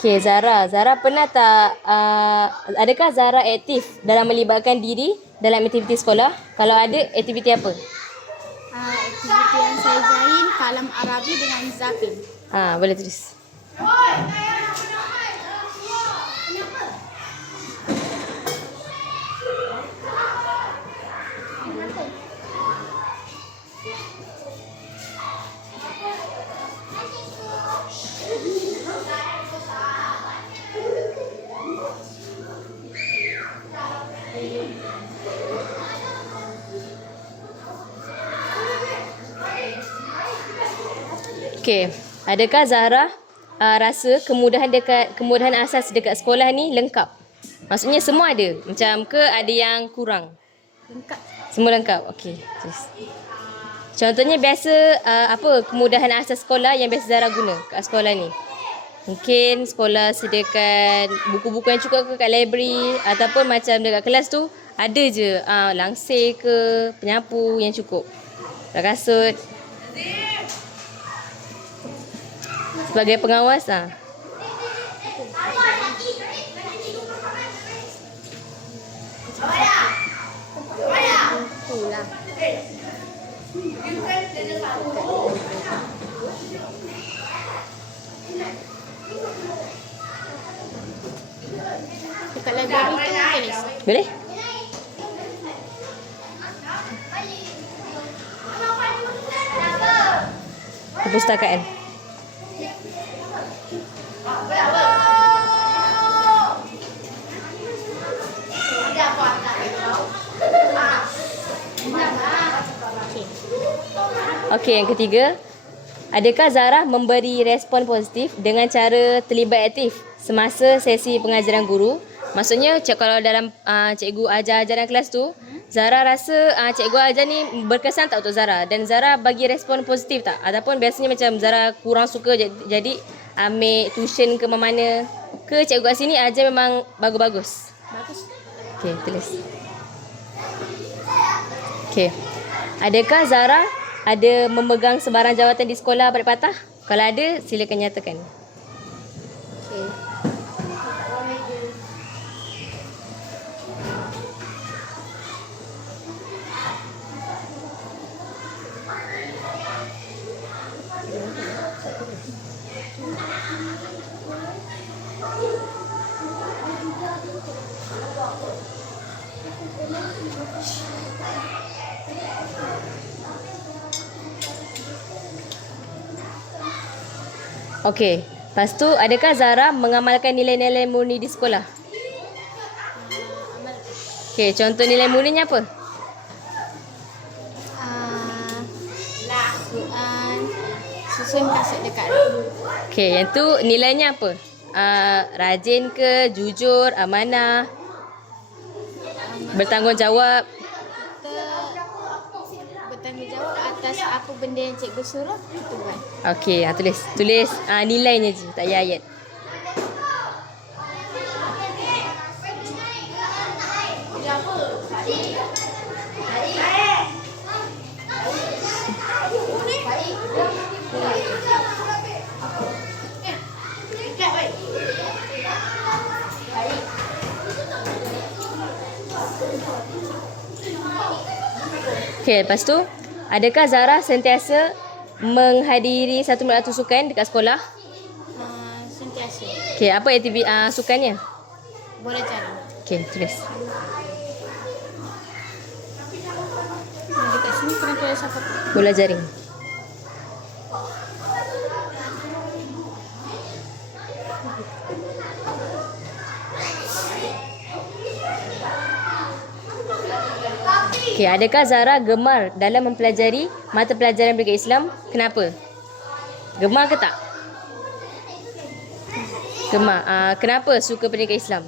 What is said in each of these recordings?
Okay, Zara. Zara pernah tak, adakah Zara aktif dalam melibatkan diri dalam aktiviti sekolah? Kalau ada, aktiviti apa? Aktiviti yang saya join kalam Arabi dengan Zapin. Boleh tulis. Okey, adakah Zahra rasa kemudahan asas dekat sekolah ni lengkap? Maksudnya semua ada, macam ke ada yang kurang? Lengkap. Semua lengkap. Okey, terus. Contohnya biasa apa kemudahan asas sekolah yang biasa Zahra guna kat sekolah ni? Mungkin sekolah sediakan buku-buku yang cukup ke kat library, ataupun macam dekat kelas tu ada je langsir ke, penyapu yang cukup, kasut. Sebagai pengawas Itulah. Dekat library tu tulis. Boleh? Perpustakaan. Okey, yang ketiga, adakah Zahra memberi respon positif dengan cara terlibat aktif semasa sesi pengajaran guru? Maksudnya kalau dalam cikgu ajar dalam kelas tu, Zahra rasa cikgu ajar ni berkesan tak untuk Zahra, dan Zahra bagi respon positif tak? Ataupun biasanya macam Zahra kurang suka jadi ambil tuition ke mana, ke cikgu kat sini ajar memang bagus-bagus? Bagus. Okey, tulis. Okey. Adakah Zahra ada memegang sebarang jawatan di sekolah pada patah? Kalau ada, silakan nyatakan. Okey. Okey. Lepas tu, adakah Zahra mengamalkan nilai-nilai murni di sekolah? Okey, contoh nilai murninya apa? Susun kasut dekat. Okey, yang tu nilainya apa? Rajin ke, jujur, amanah, bertanggungjawab? Kita bertanggungjawab atas apa benda yang cikgu suruh kita buat. Okey, tulis nilainya je, tak payah ayat. Okey, lepas tu, adakah Zahra sentiasa menghadiri satu melatu sukan dekat sekolah? Sentiasa. Okey, apa aktiviti sukannya? Bola jaring. Okey, tulis. Dekat sini kena tulis apa? Bola jaring. Okey, adakah Zahra gemar dalam mempelajari mata pelajaran pendidikan Islam? Kenapa? Gemar ke tak? Gemar. Kenapa suka pendidikan Islam?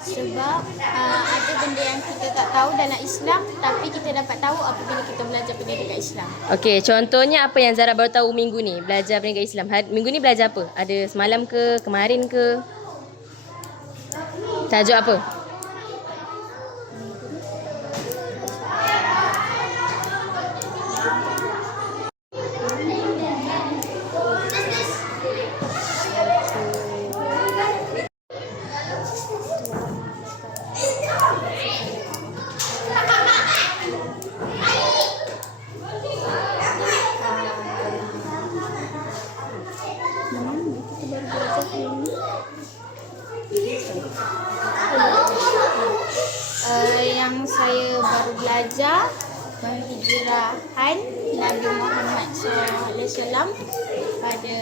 Sebab ada benda yang kita tak tahu dalam Islam, tapi kita dapat tahu apabila kita belajar pendidikan Islam. Okey, contohnya apa yang Zahra baru tahu minggu ni belajar pendidikan Islam? Minggu ni belajar apa? Ada semalam ke, kemarin ke? Tajuk apa? baru belajar hari ini. Yang saya baru belajar penghijrahan Nabi Muhammad SAW pada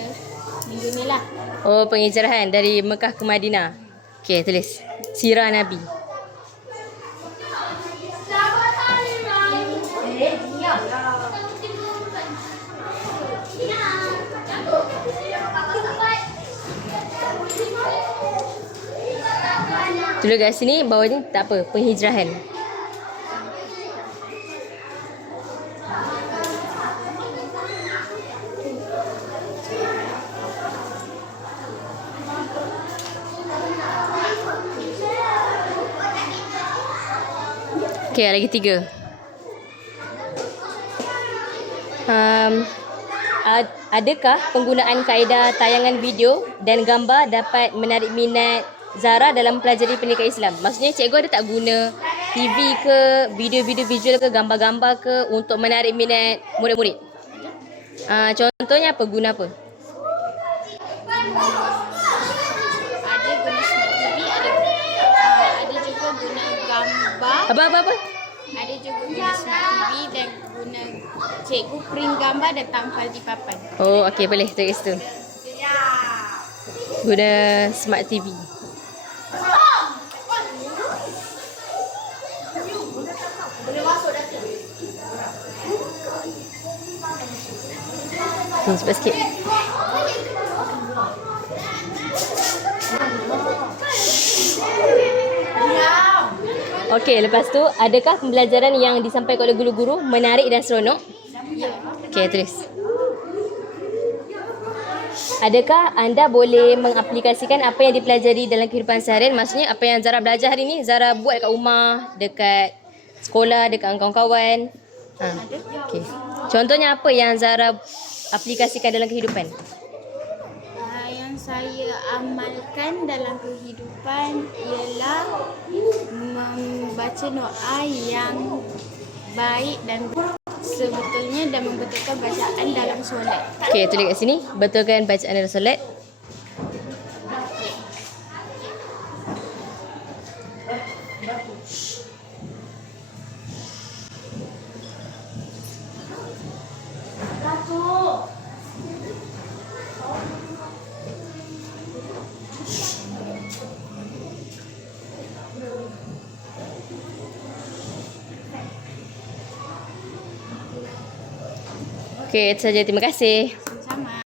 minggu ni lah. Oh, penghijrahan dari Mekah ke Madinah. Okey, tulis. Sirah Nabi. Tulis kat sini, bawah ni tak apa, penghijrahan. Okey, lagi 3. Adakah penggunaan kaedah tayangan video dan gambar dapat menarik minat Zara dalam pelajari pendidikan Islam? Maksudnya cikgu ada tak guna TV ke, video-video visual ke, gambar-gambar ke untuk menarik minat murid-murid? Contohnya apa? Guna apa? Ada guna smart TV, ada juga guna gambar. Apa? Ada juga guna smart TV dan guna cikgu print gambar dan tampal di papan. Oh, okey, boleh tulis tu. Guna smart TV. Cepat sikit. Okey, lepas tu adakah pembelajaran yang disampaikan oleh guru-guru menarik dan seronok? Okey, tulis. Adakah anda boleh mengaplikasikan apa yang dipelajari dalam kehidupan seharian? Maksudnya apa yang Zara belajar hari ni, Zara buat dekat rumah, dekat sekolah, dekat kawan-kawan. Okey. Contohnya apa yang Zara aplikasikan dalam kehidupan? Yang saya amalkan dalam kehidupan ialah membaca doa yang baik dan sebetulnya dan membetulkan bacaan dalam solat. Okey, tulis kat sini. Betulkan bacaan dalam solat. Okey, itu saja. Terima kasih.